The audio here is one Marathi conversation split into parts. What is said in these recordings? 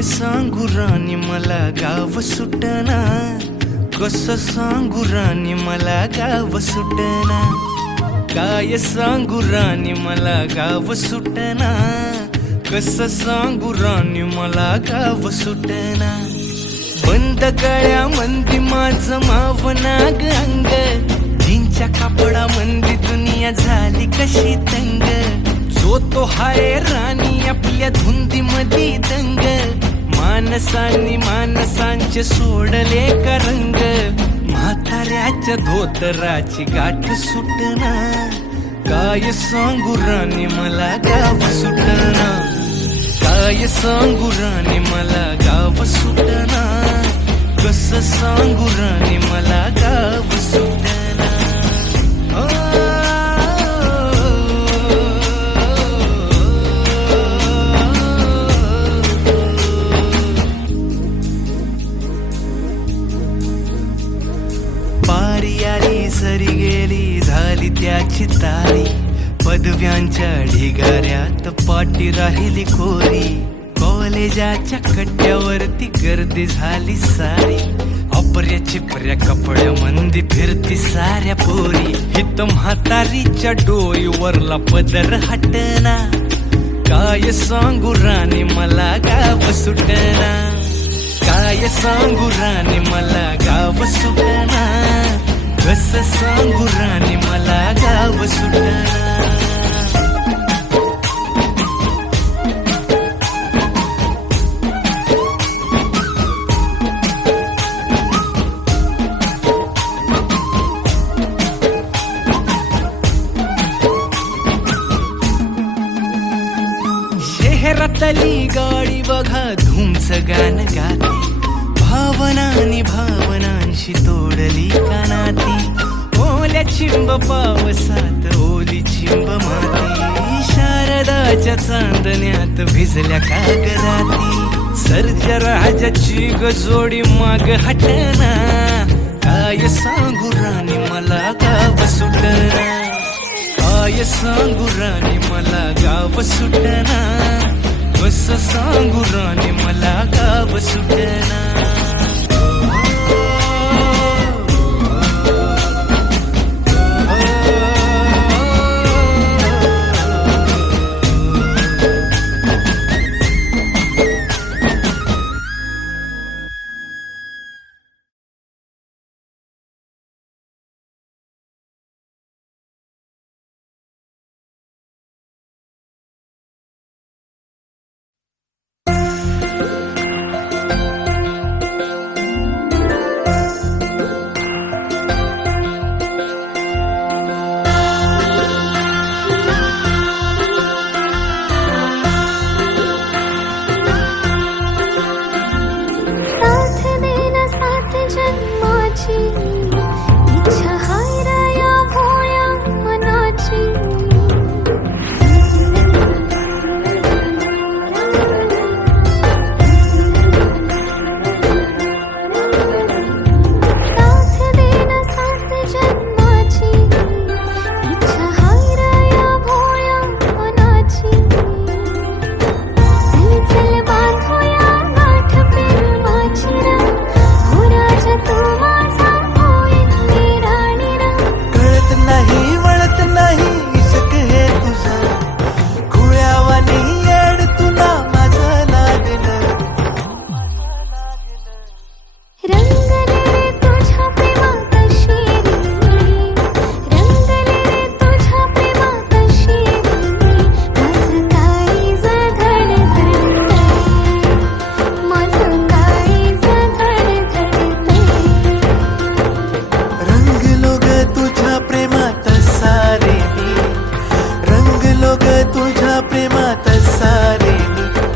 काय सांगू राणी मला गाव सुटना, कसं सांगू राणी मला गाव सुटना, काय सांगू राणी मला गाव सुटना, कसं सांगू राणी मला गाव सुटना. बंद गळ्यामंदी माझं मावनाग अंग, जीनच्या कापडामंदी दुनिया झाली कशी तंग. जो तो हाय राणी आपल्या धुंदीमधी दंग, माणसांनी माणसांचे सोडले का रंग. म्हाताऱ्याच्या धोतराची गाठ सुटना, काय सांगू राणी मला गाव सुटना, काय सांगू राणी मला गाव सुटना, कसं सांगू राणी मला गाव सुटना. पारी आली सरी गेली झाली त्याची तारी, पदव्यांच्या ढिगाऱ्यात पाठी राहिली कोरी. कॉलेजाच्या कट्ट्यावरती गर्दी झाली सारी, अपर्या चिपर्या कपड्यामंदी फिरती साऱ्या पोरी. हित म्हातारीच्या डोईवरला पदर हटना, काय सांगू राणी मला गाव सुटना, काय सांगू राणी मला गाव सुटना, कसं सांगू राणी मला गाव सुटना. शहरातली गाडी बघा धूमचं गाणं गाते, भावनांनी भावनांशी तोडली कानाती. ओल्या चिंब पावसात ओली चिंब माती, शारदाच्या चांदण्यात भिजल्या कागदाती. सर्जराजाची गजोडी माग हटना, काय सांगू राणी मला गाव सुटना, काय सांगू राणी मला गाव सुटना, कसं सांगू राणी मला गाव सुटना.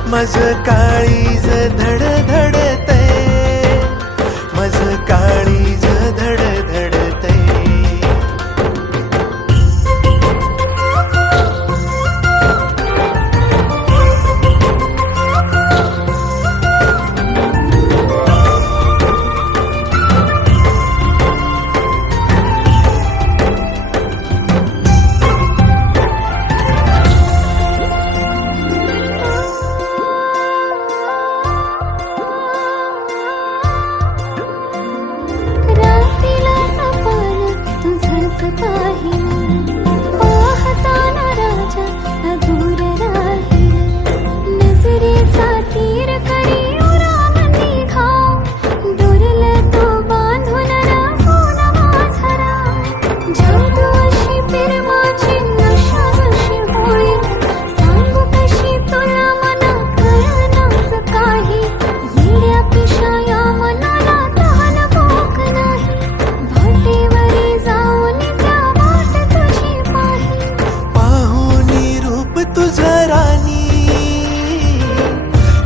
माझं काळीज धडधडतय, माझं काळीज धडधडतय.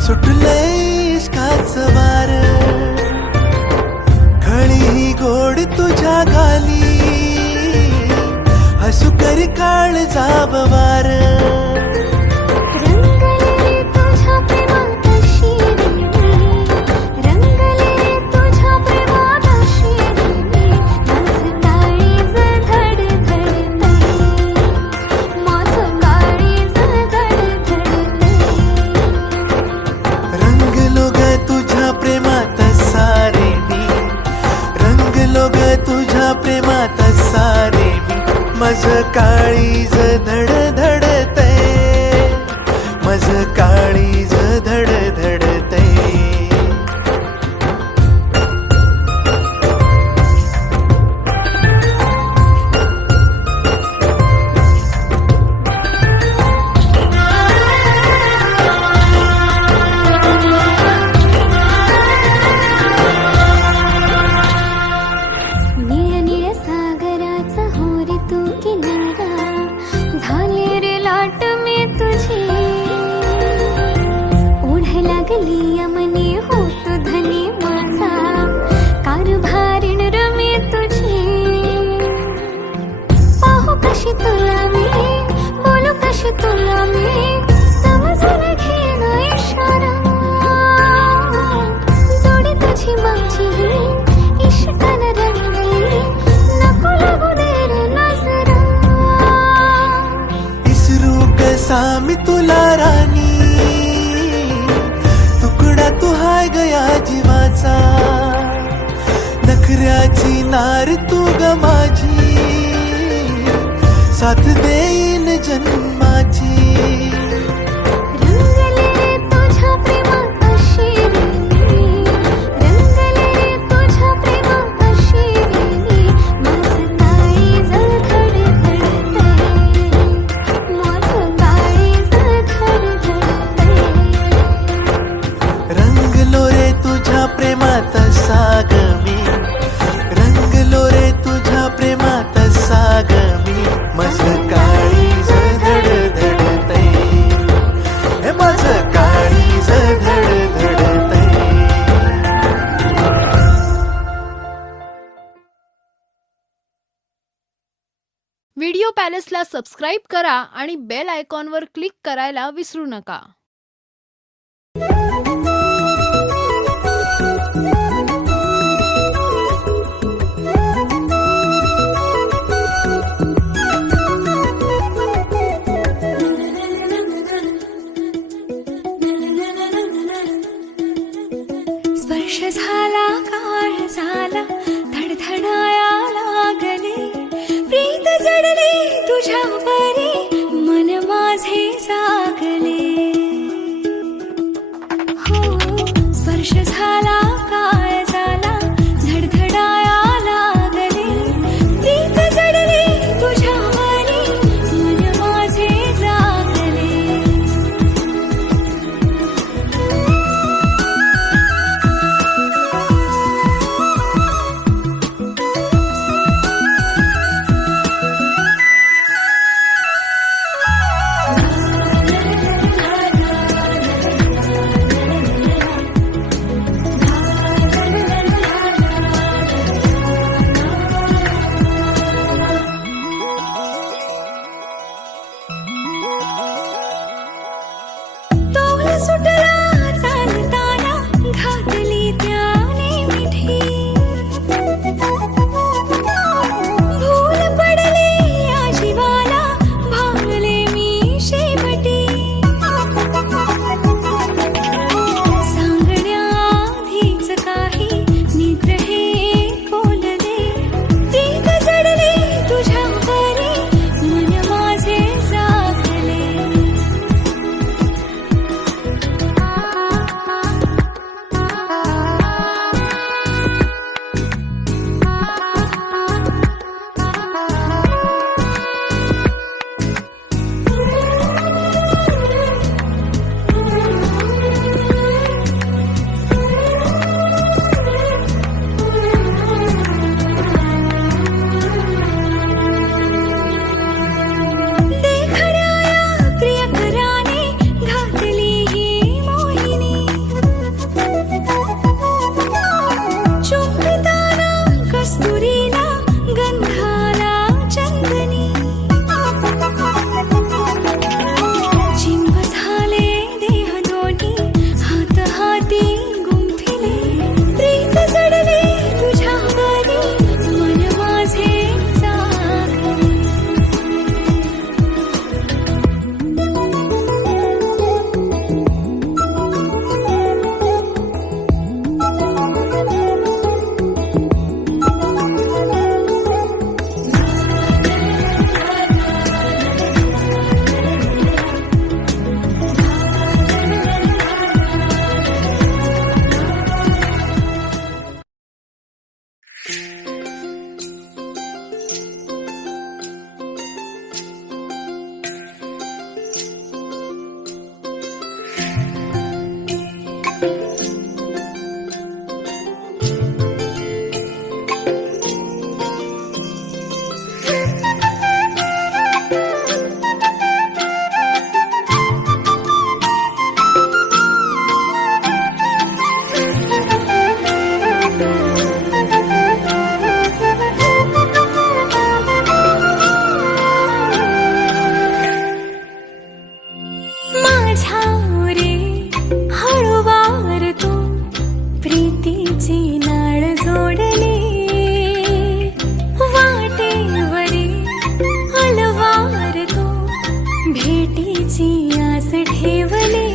सुटलंय इश्काचं वार खळी ही गोड तुझ्या गाली हसू करी काळ जाव वार रंगलो ग तुझ्या प्रेमात सारे मी रंगलो ग तुझ्या प्रेमात सारे मी माझं काळीज धड धडतय माझं काळीज धड धडतय निळ्या निळ्या सागराचा हो रे तू किनारा झाले रे लाट मी तुझी ओढ लागली यमनी हो तू धनी माझा कारभारीण रमी तुझी पाहू कशी तुला मी बोलू कशी तुला मी समजून घेण इशारा जोडी तुझी माझी इश्कानं रंगली नको लागू दे रे नजरा इसरू कसा मी तुला राणी तुकडा तू हाय गया जीवाचा नखऱ्याची नार तू ग माझी साथ देईन जन्माची रंगले रे तुझ्या प्रेमात अशी रे मी रंगले रे तुझ्या प्रेमात अशी रे मी माझं काळीज धड धडतय माझं काळीज धड धडतय रंगलो रे तुझ्या प्रेमात साग मी रंगलो रे तुझ्या प्रेमात साग मी माझं काळीज धड धडतय हे माझं काळीज धड धडतय व्हिडिओ पॅलेसला सबस्क्राईब करा आणि बेल आयकॉनवर क्लिक करायला विसरू नका. स्पर्श झाला काळ झाला धडधडाया लागले प्रीत जडली तुझ्या परी मन माझे जागले हो स्पर्श झाला काळ झाला धडधडाया लागले प्रीत जडली तुझ्या परी मन माझे जागले तोल सुटला चालताना घातली त्याने मिठी भूल पडली या जीवाला भांगले मी शेवटी सांगण्याआधीच काही निद्र हे कोल दे प्रीत जडली तुझ्या परी मन माझे जागले माझ्या रे हळूवार तू प्रीतीची नाळ जोडली वाटेवरी हलवार तू भेटीची आस ठेवली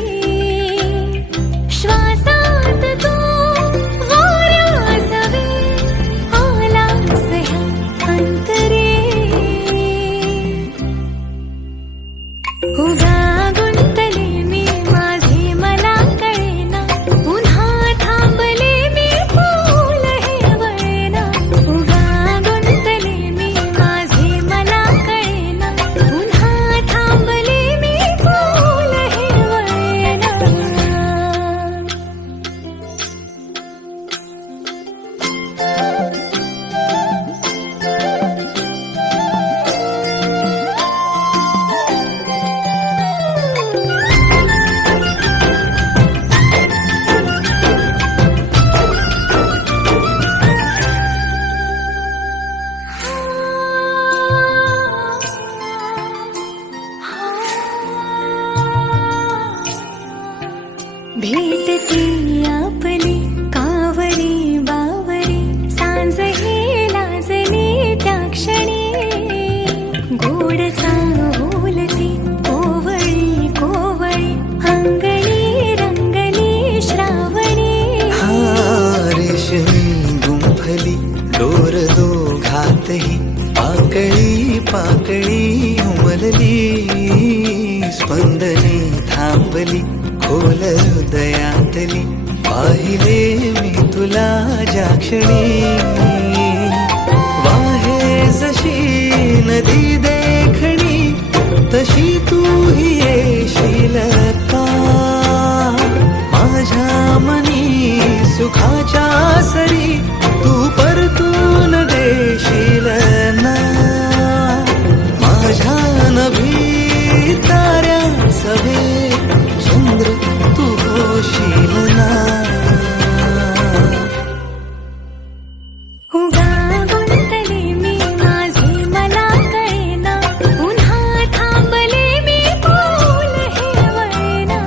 श्वासात तू वाऱ्यासवे आलास ह्या अंतरे उगा गुंतले मी माझे मला कळेना पुन्हा थांबले मी पाऊल हे वळेना उगा गुंतले मी माझे मला कळेना पुन्हा थांबले मी पाऊल हे वळेना भेटती आपली कावरी बावरी सांज हे लाजली त्या क्षणी गोड चांगोलती कोवळी कोवळी अंगणी रंगली श्रावणी रेशमी गुंफली दोर दोघातही पाकळी पाकळी उमलली स्पंदने थांबली खोल हृदयातली पाहिले मी तुला ज्या क्षणी वाहे जशी नदी देखणी तशी तूही येशील का माझ्या मनी सुखाच्या सरी तू परतून देशील ना माझ्या नभी ताऱ्या सभे चंद्र तू होशील ना उगा गुंतले मी माझे मला कळेना पुन्हा थांबले मी पाऊल हे वळेना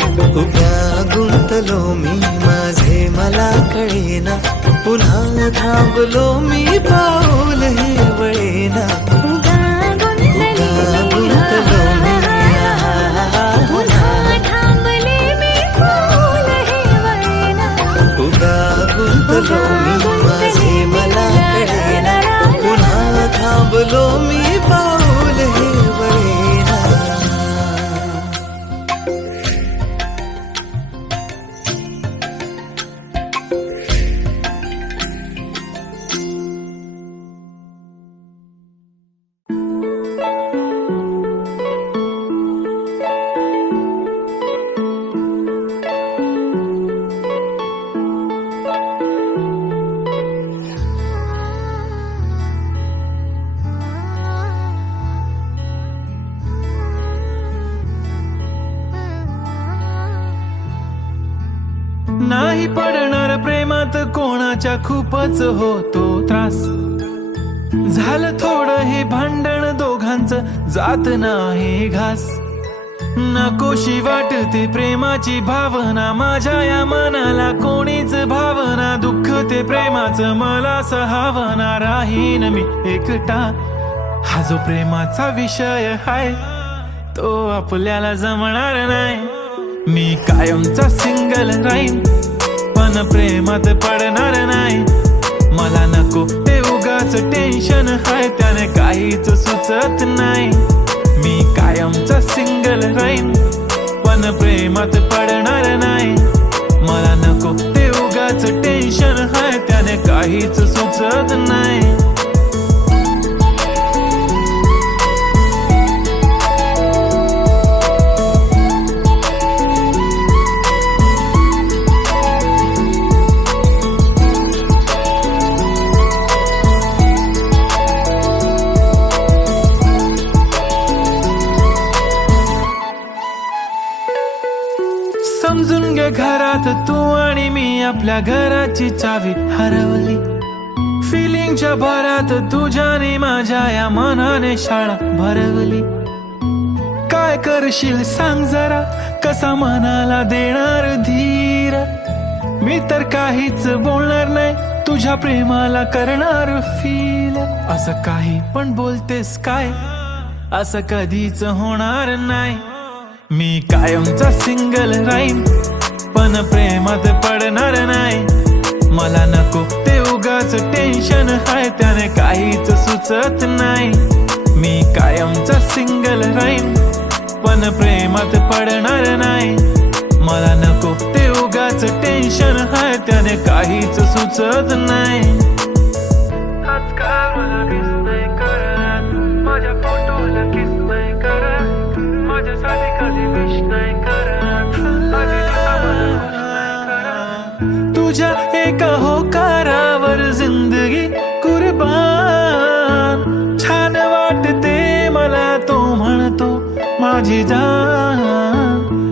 उभ्या गुंतलो मी माझे मला कळेना पुन्हा थांबलो मी पाऊल हे वळेना उगा गुंतले मी पुन्हा थांबले मी पाऊल हे वळेना उभ्या गुंतलो मी माझे मला कळेना पुन्हा थांबलो मी पाऊल हे वळेना नाही पडणार प्रेमात कोणाच्या खूपच होतो त्रास झालं थोडं हे भांडण दोघांचं जात नाही घास नकोशी वाटते प्रेमाची भावना माझ्या या मनाला कोणीच भावना दुःख ते प्रेमाचं मला सहावना राहीन मी एकटा हा जो प्रेमाचा विषय हाय तो आपल्याला जमणार नाही मी कायमचा सिंगल राहीन पण प्रेमात पडणार नाही मला नको ते उगाच टेन्शन हाय त्याने काहीच सुचत नाही मी कायमचा सिंगल राहीन पण प्रेमात पडणार नाही मला नको ते उगाच टेन्शन हाय त्याने काहीच सुचत नाही मुंग्या घरात तू आणि मी, आपल्या घराची चावी हरवली. फिलिंगच्या भरात तुझ्याने माझ्या या मनाने शाळा भरवली. काय करशील सांग जरा, कसा मनाला देणार धीर. मी तर काहीच बोलणार नाही, तुझ्या प्रेमाला करणार फील. असं काही पण बोलतेस काय, असं कधीच होणार नाही. मी कायमचा सिंगल राहीन, पण प्रेमात पडणार नाही. मला नको ते उगाच टेन्शन आहे, त्याने काहीच सुचत नाही. मी कायमचा सिंगल राहीन, पण प्रेमात पडणार नाही. मला नको ते उगाच टेन्शन आहे, त्याने काहीच सुचत नाही. आजकाल मला किस नाही करत, माझ्या फोटोला किस नाही करत, माझ्यासाठी कधी विश नाही करत, माझी मला खुश नाही करत. तुझ्या एका होकारावर जिंदगी कुर्बान. छान वाटते मला तो म्हणतो माझी जान.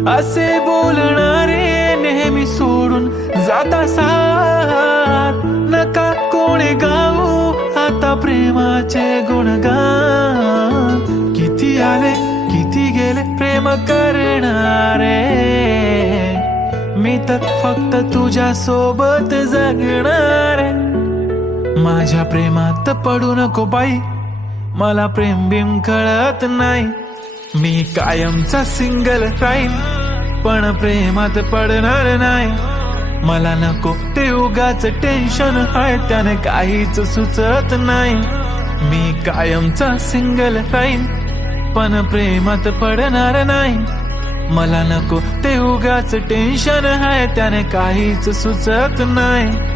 असे बोलणारे नेहमी सोडून जाता साथ. नका कोणी गाऊ आता प्रेमाचे गुणगान. किती आले किती गेले प्रेम करणारे, मी तर फक्त तुझ्या सोबत जगणार. माझ्या प्रेमात पडू नको बाई, मला प्रेम बिम कळत नाही. मी कायमचा सिंगल राहीन, पण प्रेमात पडणार नाही. मला नको ते उगाच टेन्शन आहे, त्याने काहीच सुचत नाही. मी कायमचा सिंगल राहीन, पण प्रेमात पडणार नाही. मला नको ते उगाच टेन्शन आहे, त्याने काहीच सुचत नाही.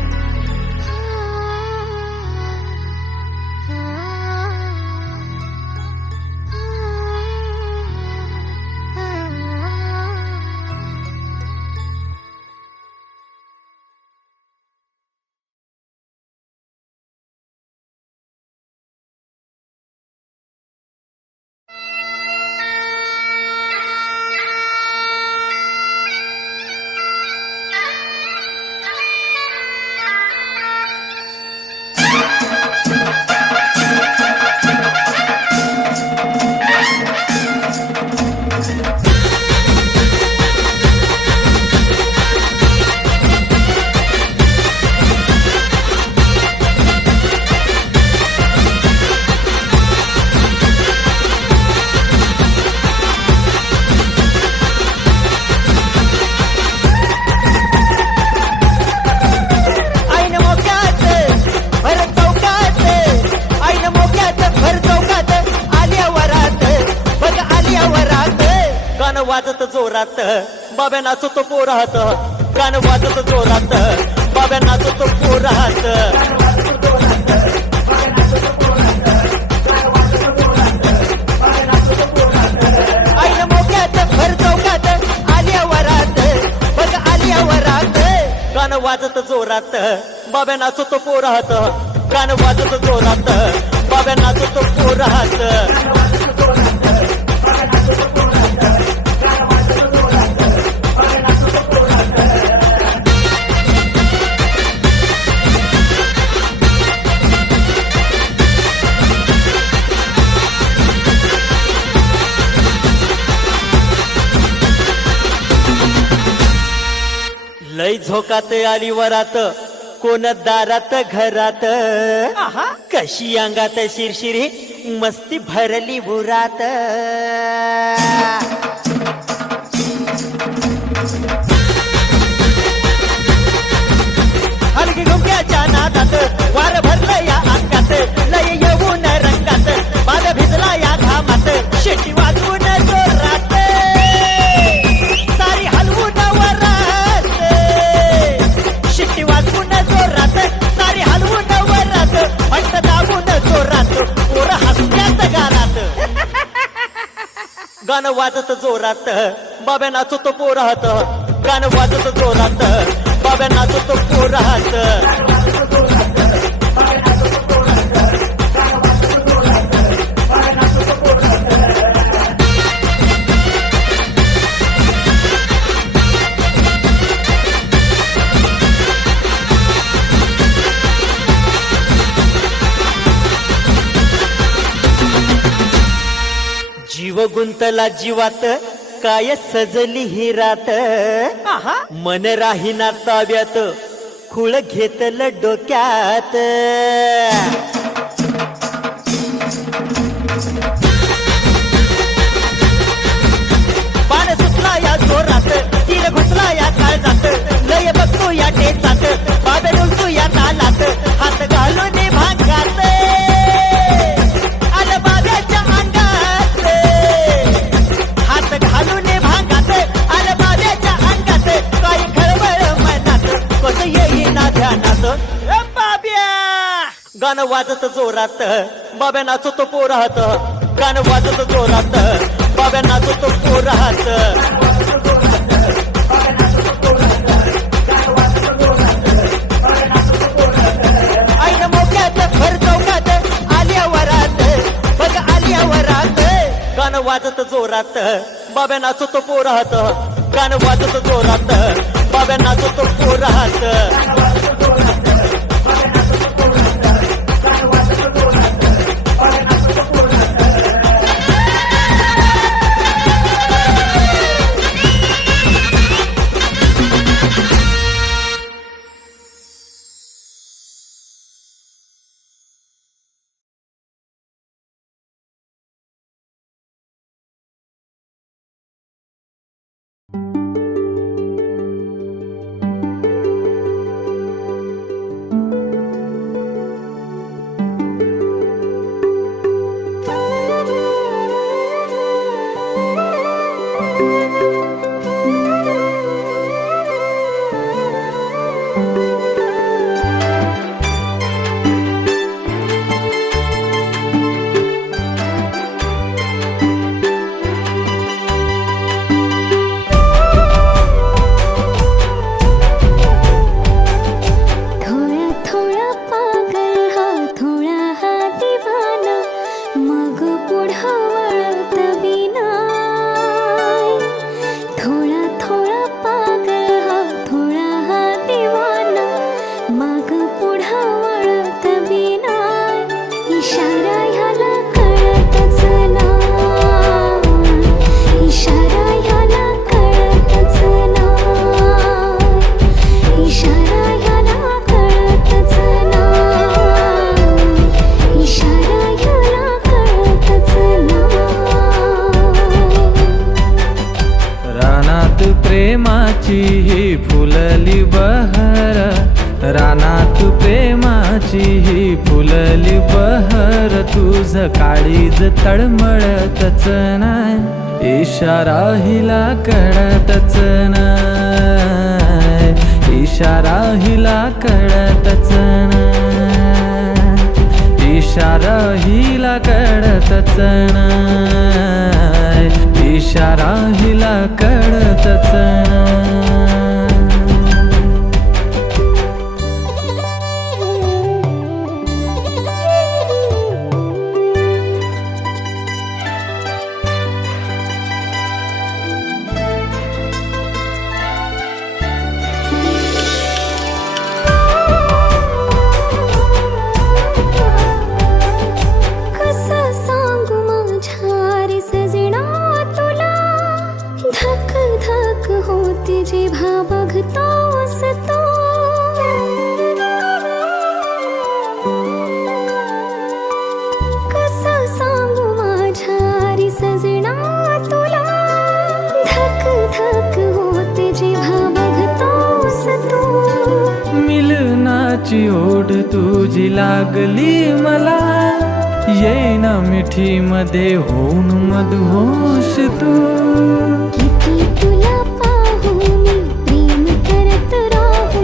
वाजत जोरात बाब्या नाचतो पोरात. गाणं वाजत जोरात बाब्या नाचतो पोरात. आईन मोक्यात भर चौकात आलिया वरात, बघ आलिया वरात. गाणं वाजत जोरात बाब्या नाचतो पोरात. गाणं वाजत जोरात बाब्या नाचतो पोरात. लय झोकात आली वरात, कोण दारात घरात. कशी अंगात शिरशिरी मस्ती भरली बुरात. हलकी घुमक्याच्या नादात वार भरलं या अंगात. लय येऊन रंगात बाग भिजला या घामात. शेती वाजवून जोरात सारी हलवून वरात. शिट्टी वाजवून जोरात सारी हलवून वरात. हट्ट दाबून जोरात पोर हसत्यात गारात. गाणं वाजत जोरात बाब्या नाचतो पोरात. गाणं वाजत जोरात बाब्या नाचतो पोरात. गुंतला जीवात काय सजली ही रात मन राहीना ताब्यात खुळ घेतलं डोक्यात पान सुटला या जोरात तीर घुसला या काळजात लय बघतो या टेचात बाबे डोलतो या तालात हात घालून भांगात आलं बाब्याच्या अंगात हात घालून भांगात आलं बाब्याच्या अंगात काही खळबळ मनात कसं येईना ध्यानात बाब्या गाणं वाजत जोरात बाब्या नाचतो पोरात गाणं वाजत जोरात बाब्या नाचतो पोरात आईन मोक्यात भर चौकात आल्या वरात बघ आल्या वरात गाणं वाजत जोरात बाब्या नाचतो पोरात गाणं वाजत जोरात बाब्या नाचतो पोरात प्रेमाची ही फुलली बहर रानात प्रेमाची ही फुलली बहर तुझ काळीज तळमळतच नाय इशारा हिला कळतच नाय इशारा हिला कळतच नाय इशारा हिला कळतच नाय इशारा हिला कळतच मिलनाची ओढ तुझी लागली मला येईना मिठी मध्ये होऊन मधुहोश तू किती तुला पाहू मी प्रेम करत राहू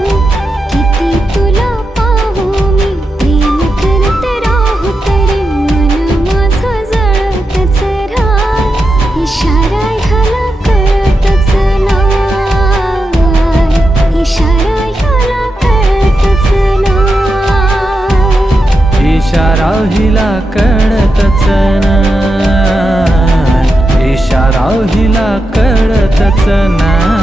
किती तुला पाहू मी प्रेम करत राहू तरी मन माझं जळतच राह इशारा ह्याला कळतच नाय इशारा ह्याला कळतच नाय इशारा हिला कळतच नाय इशारा हिला कळतच नाय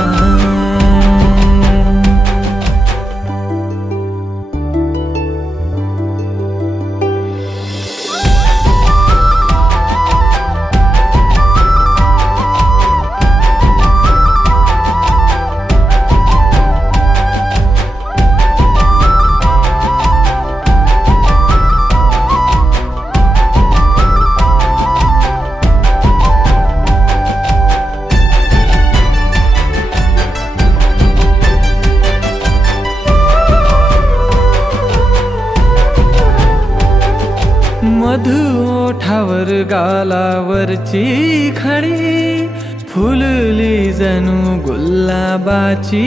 गुलाबाची खडी फुलली जणू गुलाबाची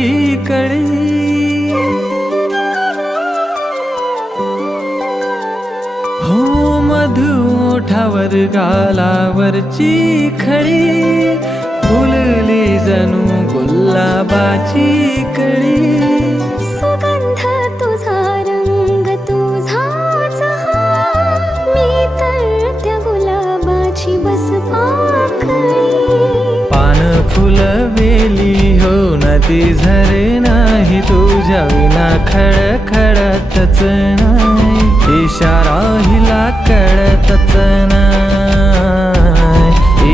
कळी हो मधु ओठावर गालावरची खडी फुलली जणू गुलाबाची कळी सुगंध तुझा रंग तुझाच हा मी तर त्या गुलाबाची बस पाकळी पान फुलवेली हो नदी झरे नाही तुझ्या विना खडखडतच नाही इशारा हिला कळतच नाही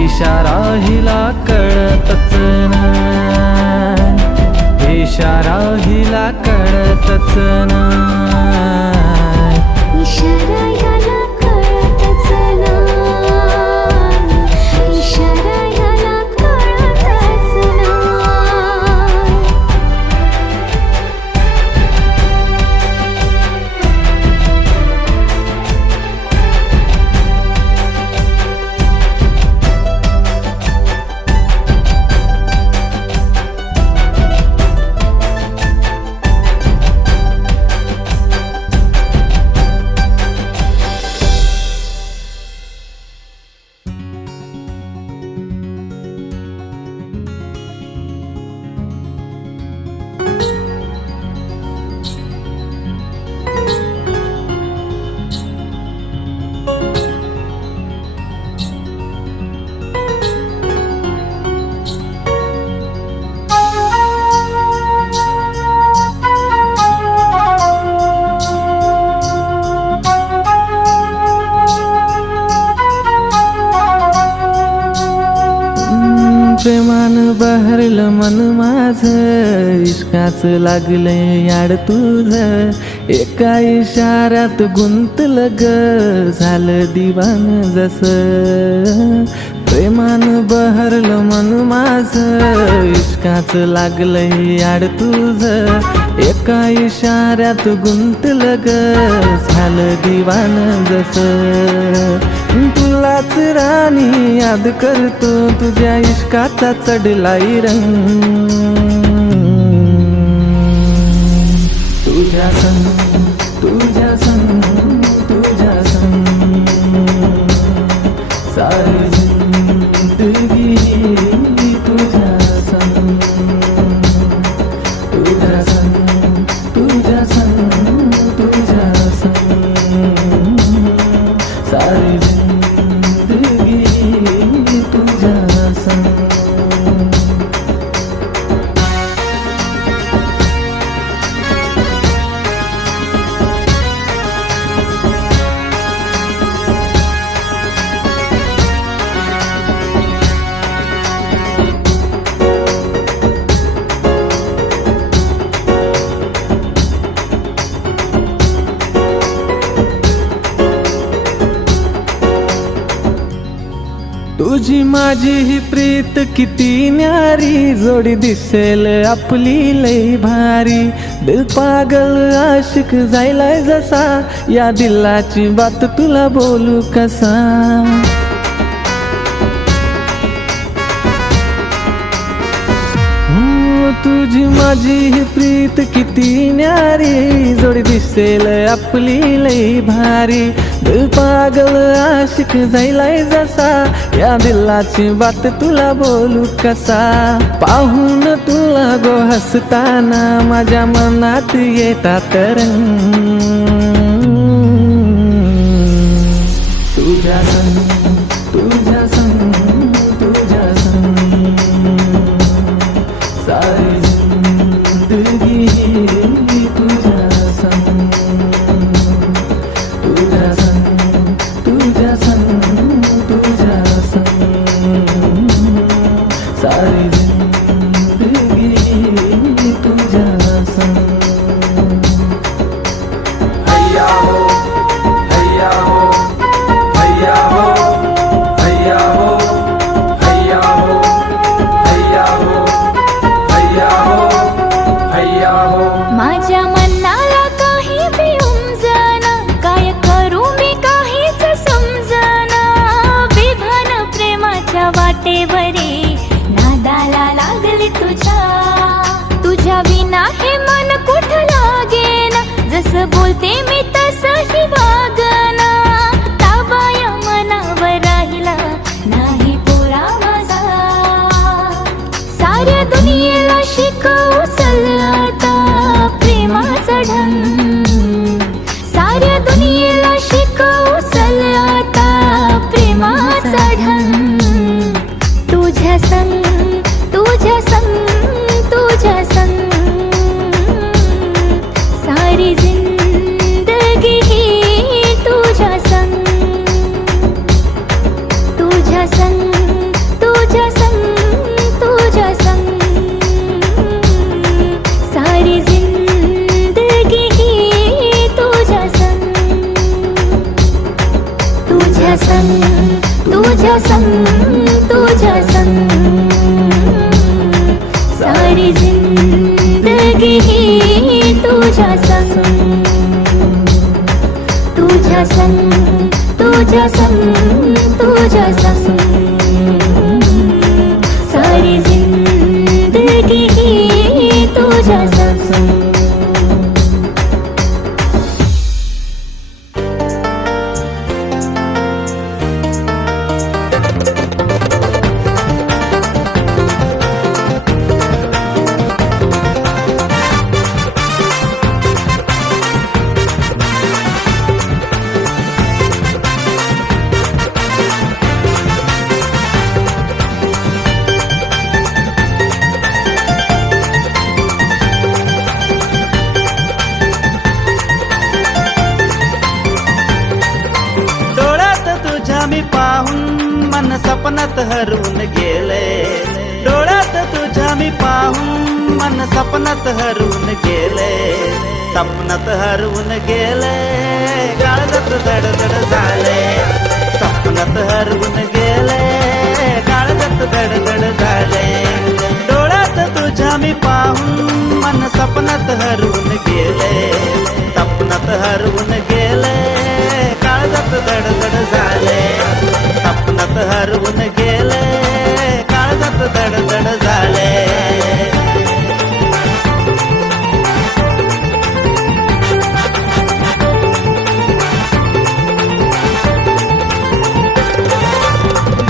इशारा हिला कळतच नाही इशारा हिला कळतच नाही इशारा ह्याला कळतच नाही इशारा ह्याला कळतच नाही प्रेमान बहरलं मन माझं इश्काच लागले याड तुझं एका इशाऱ्यात गुंतलं ग झालं दिवान जसं प्रेमान बहरलं मन माझं इश्काच लागलं याड तुझं एका इशाऱ्यात गुंतलं ग झालं दिवान जसं तुलाच राणी याद करतो तुझ्या इश्काचा चढलाय रंग तुझ्या संग तुझ्या संग तुझ्या संग सारी जिंदगी तुझ्या संग तुझ्या संग तुझ्या संग तुझ्या संग सारी जिंदगी तुझ्या संग तुझी माझी ही प्रीत किती न्यारी जोडी दिसेल आपली लई भारी दिल पागल आशिक जायलाय जसा या दिलाची बात तुला बोलू कसा तुझी माझी ही प्रीत किती न्यारी जोडी दिसेल आपली लई भारी दिल पागल आशिक जायलाय जसा या दिलाची बात तुला बोलू कसा पाहून तुला गो हसताना माझ्या मनात येतात रंग तुझ्या संग तुझ्या संग तुझ्या संग सारी जिंदगी तुझ्या संग तुझ्या संग तुझ्या संग तुझ्या संग सारी जिंदगी तुझ्या संग हैया हो हैया हो हैया हो हैया हो हैया हो हैया हो हैया हो हैया हो माझ्या मनाला काही बी उमजना काय करू मी काहीच समजना विधान प्रेमाचे बोलते मी तसही वागना, ताबाया मनावर राहिला नाही पोरा माझा. साऱ्या दुनियेला शिकवू चल आता प्रेमाचा ढंग, साऱ्या दुनियेला शिकवू चल आता प्रेमाचा ढंग. तुझ्या संग तुझ्या संग तुझ्या संग सारी जिंदगी ही तुझ्या संग, तुझ्या संग तुझ्या संग तुझ्या संग सारी जिंदगी ही तुझ्या संग, तुझ्या संग तुझ्या संग तुझ्या संग सारी जिंदगी ही तुझ्या संग, तुझ्या संग तुझ्या संग तुझ्या संग सारी जिंदगी ही तुझ्या संग. डोळ्यात तुझ्या मी पाहून मन सपनात हरवून गेले, डोळ्यात तुझ्या मी पाहून मन सपनात हरवून गेले, सपनात हरवून गेले, काळजात धडधड झाले, सपनात हरवून गेले, काळजात धडधड झाले. डोळ्यात तुझ्या मी पाहून मन सपनात हरवून गेले, सपनात हरवून गेले, काळजात धडधड झाले, सपनात हरवून गेले, काळजात धडधड झाले.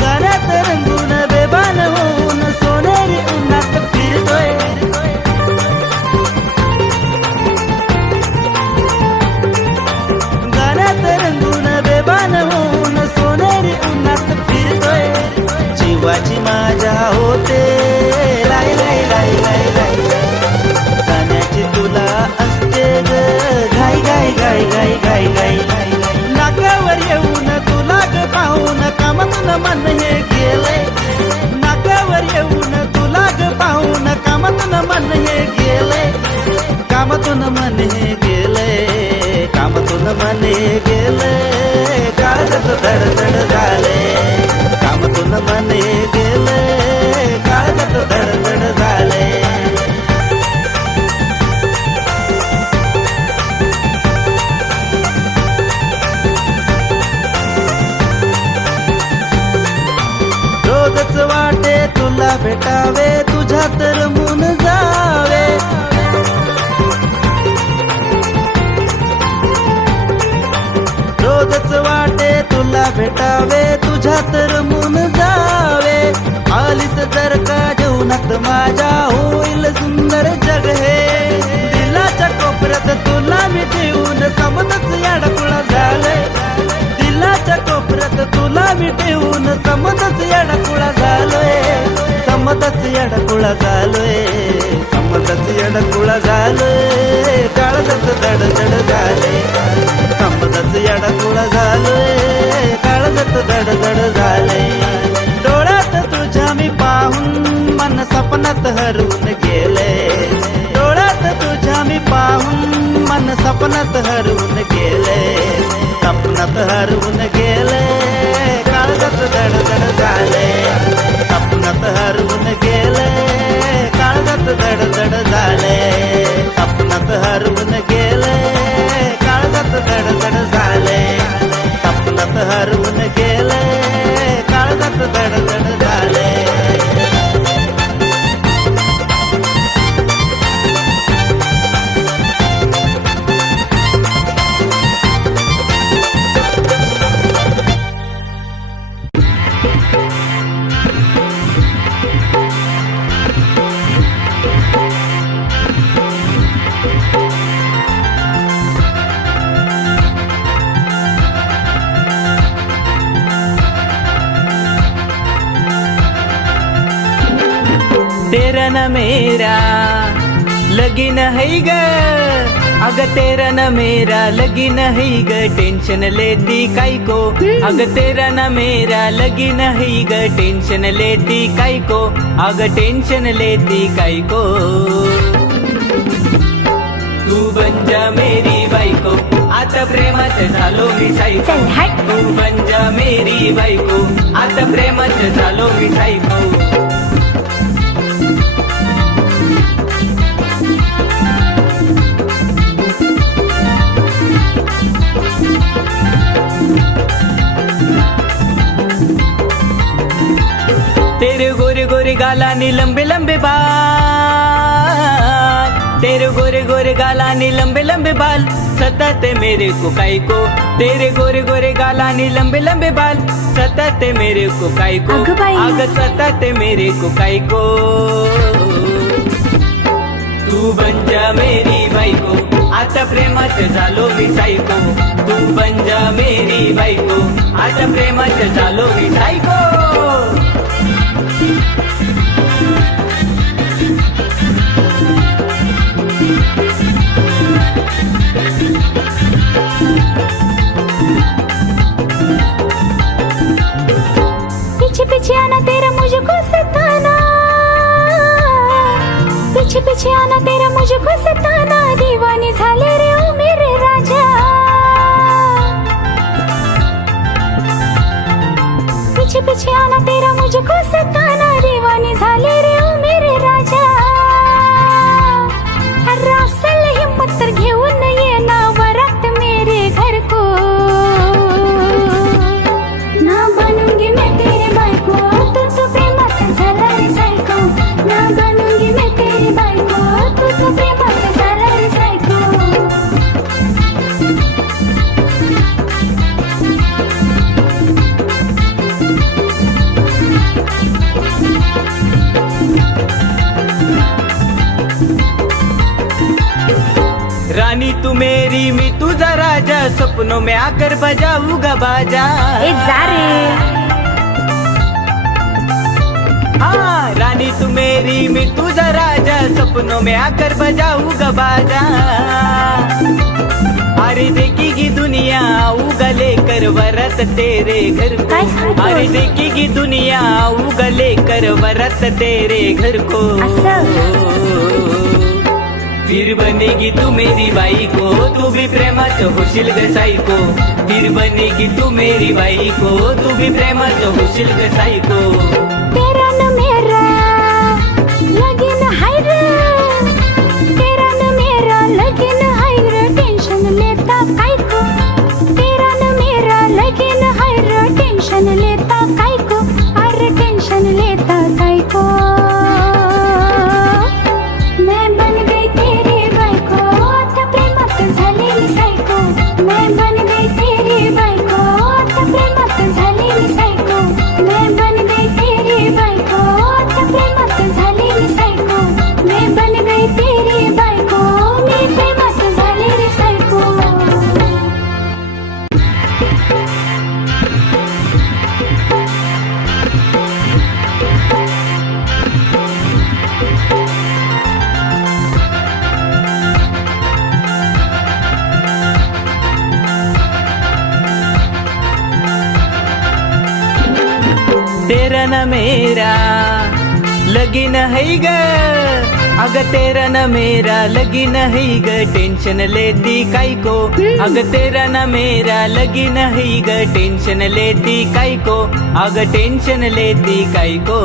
गाण्यात रंगून बेभान होऊन सोनेरी उन्हात फिरतोय, गाण्यात रंगून बेभान होऊन सोनेरी उन्हात फिरतोय. जीवाची माझ्या होते लाई लाई लाई लाई लाई, जाण्याची तुला असते ग घाई घाई घाई घाई घाई घाई. नाकावर येऊन तुला ग पाहून कामातून मन हे गेलंय, नाकावर येऊन तुला ग पाहून कामातून मन हे गेलंय, कामातून मन हे गेलंय, कामातून मन हे गेलंय, काळजात धडधड झाले, कामातून मन हे गेलंय, काळजात धडधड झाले. रोजच वाटे तुला भेटावे, तुझ्यात रमून जावे, रोजच वाटे तुला भेटावे, तुझ्यात रमून जावे. आलीस जर का जीवनात माझ्या होईल सुंदर जग हे, दिलाच्या कोपऱ्यात तुला मी ठेवून समजच याडकुळा झालंय, दिलाच्या कोपऱ्यात तुला मी ठेवून समजच याडकुळा झालोय, समजच याडकुळा झालोय, समजच याडकुळा झालोय, काळजात धडधड झाले, समजच याडकुळा झालोय, काळजात धडधड झाले. डोळ्यात तुझ्या मी पाहून मन सपनात हरवून गेले, डोळ्यात तुझ्या मी पाहून मन सपनात हरवून गेले, सपनात हरवून गेले, काळजात धडधड झाले, सपनात हरवून गेले, काळजात धडधड झाले, सपनात हरवून गेले, काळजात धडधड झाले, सपनात हरवून गेले, काळजात धडधड झाले. तेरा न मेरा लगीन है ग, अग तेरा न मेरा लगीन है ग, टेंशन लेती काय को, अग तेरा न मेरा लगीन है ग, टेंशन लेती काय को, अग टेंशन लेती काय को. तू बन जा मेरी बायको, आता प्रेमात झालो मी सायको. चल हट. तू बन जा मेरी बायको, आता प्रेमात झालो मी सायको. तेरे गोरे गोरे गालानी लंबे लंबे बाल, तेरे गोरे गोरे गालानी लंबे लंबे बाल, सताते मेरे को काय को. तेरे गोरे गोरे गालानी लंबे लंबे बाल, सताते मेरे को काय को, अगं बाई. अग सताते मेरे को काय को. तू बन जा मेरी बायको, आता प्रेमात झालो मी सायको. तू बन जा मेरी बायको, आता प्रेमात झालो मी सायको. पीछे पीछे आना तेरा मुझको सताना, पीछे पीछे आना तेरा मुझको सताना, दीवानी झाले रे ओ मेरे राजा. पीछे पीछे आना तेरा मुझको सताना, दीवानी झाले रे ओ मेरे राजा. रासल हिम्मत तर घेऊन ये ना वरात मेरे घर को, ना बनूंगी मैं तेरी बायको, तू प्रेमात झाला रे सायको. ना बनूंगी मैं तेरी बायको, तू प्रेमात झाला रे सायको. रानी तू मेरी मैं तुझा राजा, सपनों में आकर बजाऊंगा बाजा. ए जा रे. हाँ रानी तू मेरी मैं तुझा राजा, सपनों में आकर बजाऊंगा बाजा. अरे देखेगी दुनिया आऊंगा लेकर वरत तेरे घर को. काय सांगतोस? अरे देखेगी दुनिया आऊंगा लेकर वरत तेरे घर को. असं? फिर बनेगी तू मेरी बाई को, तू भी प्रेमात होशील ग सायको. फिर बनेगी तू मेरी बाई को, तू भी प्रेमात होशील ग सायको. तेरा न मेरा लगीन हाय रे, तेरा न मेरा लगीन हाय रे, टेन्शन लेता काय को. तेरा न मेरा लगीन हाय रे, टेन्शन लेता काय को, अरे टेन्शन लेता काय को. मैं बन गई तेरी बायको, आता प्रेमात झाली मी सायको. मैं बन गई तेरी बायको, आता प्रेमात झाली मी सायको. मैं बन गई तेरी बायको, आता प्रेमात झाली मी सायको. मैं बन गई तेरी बायको, मी प्रेमात झाली रे सायको. तेरा न मेरा लगीन है ग, अग तेरा न मेरा लगीन है ग, टेंशन लेती काय को. अग तेरा न मेरा लगीन है ग, टेंशन लेती काय को, अग टेंशन लेती काय को.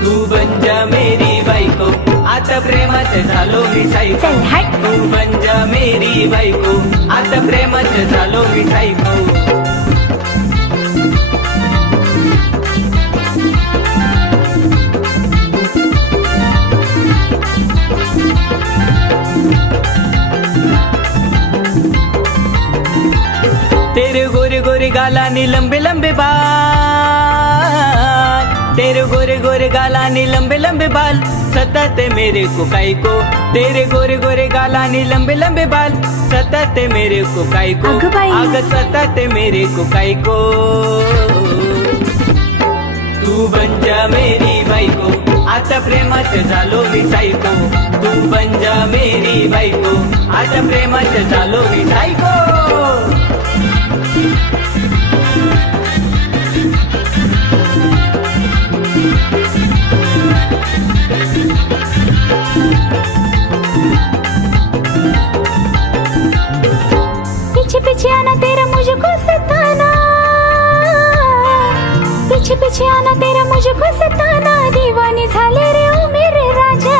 तू बन जा मेरी बायको, आता प्रेमात झालो मी सायको. चल हट. तू बन जा मेरी बायको, आता प्रेमात झालो मी सायको. तेरे गोरे गोरे गालानी लंबे लंबे बाल, तेरे गोरे गोरे गालानी लंबे लंबे बाल, सताते मेरे को काय को. तेरे गोरे गोरे गालानी लंबे लंबे बाल, सताते मेरे को काय को. अगं बाई. अग सताते मेरे को काय को. तू तू बन जा मेरी बायको आता प्रेमात झालो मी सायको तू बन जा मेरी बायको आता प्रेमात झालो मी सायको पीछे पीछे आना तेरा मुझको सताना, पीछे पीछे आना तेरा मुझको सताना, दीवानी झाले रे ओ मेरे राजा,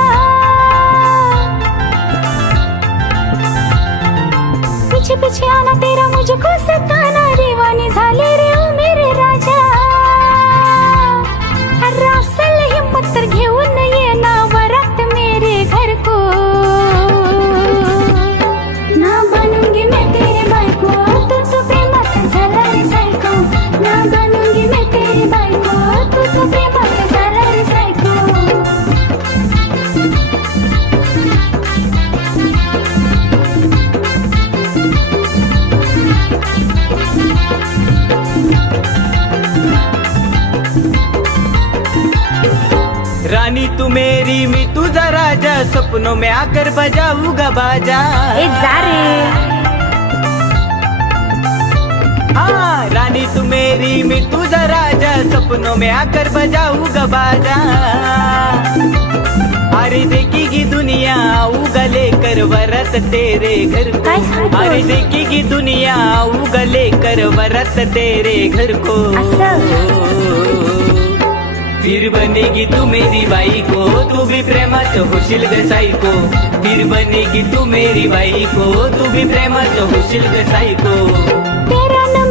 पीछे पीछे आना तेरा मुझको सताना, दीवानी झाले रे ओ मेरे राजा, रासल हिम्मत तर घेऊन ये ना वरात मेरे घर को, ना बनूंगी मैं तेरी बायको तू प्रेमात झाला रे सायको, ना बनूंगी मैं तेरी बायको तू प्रेमात झाला रे सायको. रानी तू मेरी मी तुझा राजा सपनों में आकर बजाऊंगा बाजा हाँ रानी तू मेरी मी तुझा राजा सपनों में आकर बजाऊंगा बाजा अरे देखेगी दुनिया आऊंगा लेकर वरत तेरे घर को, अरे देखेगी दुनिया आऊंगा लेकर वरत तेरे घर को, फिर बनेगी तू मेरी बाई को तू भी प्रेमात होशील ग सायको, फिर बनेगी तू मेरी बाई को तू भी प्रेमात होशील ग सायको. तेरा न